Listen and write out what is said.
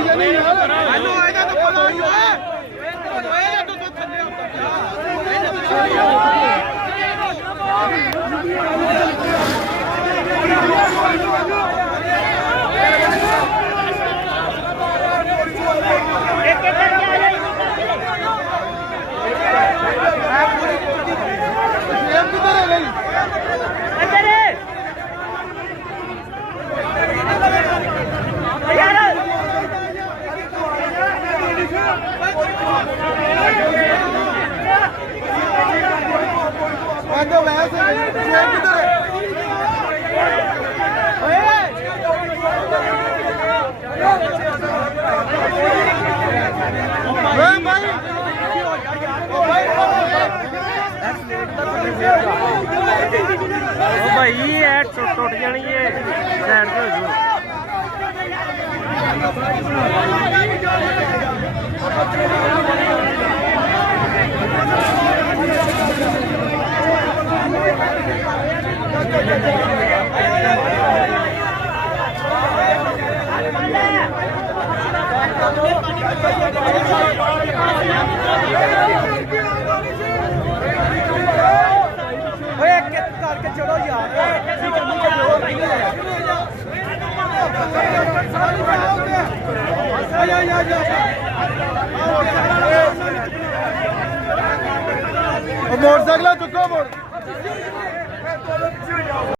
ਜਾਣੀ ਯਾਰ ਮੈਨੂੰ ਇਹਦਾ ਤਾਂ ਪਤਾ ਹੀ ਹੋਏ ਇਹ ਤੂੰ ਥੱਲੇ ਆਜੋ ਵੈਸ ਜੇਬ ਕਿੱਧਰ ਹੈ ਓਏ ਭਾਈ ਉਹ ਭਾਈ ਐ ਟੁੱਟ ਜਾਣੀ ਏ ਸਾਈਡ ਤੇ ਹੋ ਜਾਓ ਓਏ ਕਿੱਕ ਕਰਕੇ ਚੜੋ ਯਾਰ ਅਸੀਂ ਜੰਮੂ ਚ ਲੋੜ ਨਹੀਂ ਮੋਟਰਸਾਈਕਲ ਚੁੱਕੋ ਮੋੜ